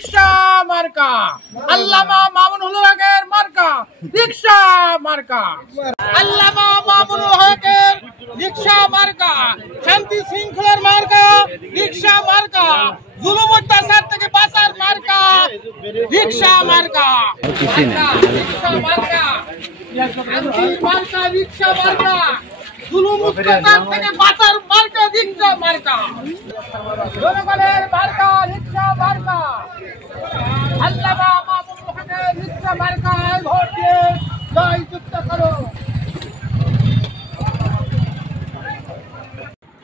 রিকশা মার্কা, আল্লামা মামুনুল হকের মার্কা রিকশা মার্কা, আল্লামা মামুনুল হকের রিকশা মার্কা, শান্তি শৃঙ্খলার মার্কা রিকশা মার্কা, জুলুম অত্যাচার থেকে বাঁচার মার্কা রিকশা মার্কা, রিকশা মার্কা, শান্তির মার্কা রিকশা মার্কা, জুলুম অত্যাচার থেকে বাঁচার মার্কা রিকশা মার্কা, জনগণের মার্কা রিকশা মার্কা, আল্লামা মামুনুল হকের রিকশা মার্কায় ভোট দিয়ে জয়যুক্ত করো।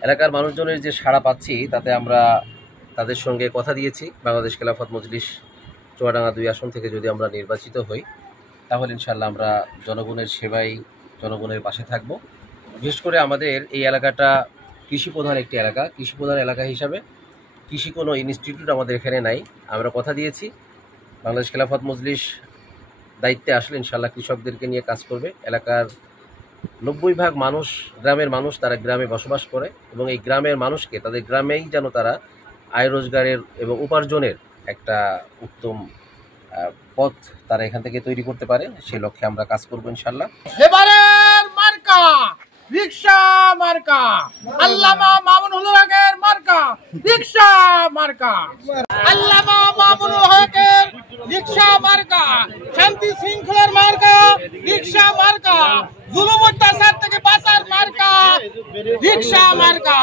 এলাকার মানুষজনের যে সাড়া পাচ্ছি তাতে আমরা তাদের সঙ্গে কথা দিয়েছি, বাংলাদেশ খেলাফত মজলিস চুয়াডাঙ্গা 2 আসন থেকে যদি আমরা নির্বাচিত হই তাহলে ইনশাআল্লাহ আমরা জনগণের সেবায় জনগণের পাশে থাকব। বিশেষ করে আমাদের এই এলাকাটা কৃষিপ্রধান একটি এলাকা, কৃষিপ্রধান এলাকা হিসাবে কৃষি কোনো ইনস্টিটিউট আমাদের এখানে নাই। আমরা কথা দিয়েছি বাংলাদেশ খেলাফত মজলিস দায়িত্বে আসলে ইনশাআল্লাহ কৃষকদেরকে নিয়ে কাজ করবে। এলাকার 90% মানুষ গ্রামের মানুষ, তারা গ্রামে বসবাস করে এবং এই গ্রামের মানুষকে তাদের গ্রামেই যেন তারা আয় রোজগারের এবং উপার্জনের একটা উত্তম পথ তারা এখান থেকে তৈরি করতে পারে, সেই লক্ষ্যে আমরা কাজ করবো ইনশাআল্লাহ। এবারের মার্কা রিকশা মার্কা, আল্লামা মামুনুল হকের মার্কা রিকশা মার্কা, আল্লামা মামুনুল হকের রিকশা মার্কা, শান্তি শৃঙ্খলার মার্কা রিকশা মার্কা, জুলুম অত্যাচার থেকে বাঁচার মার্কা রিকশা মার্কা।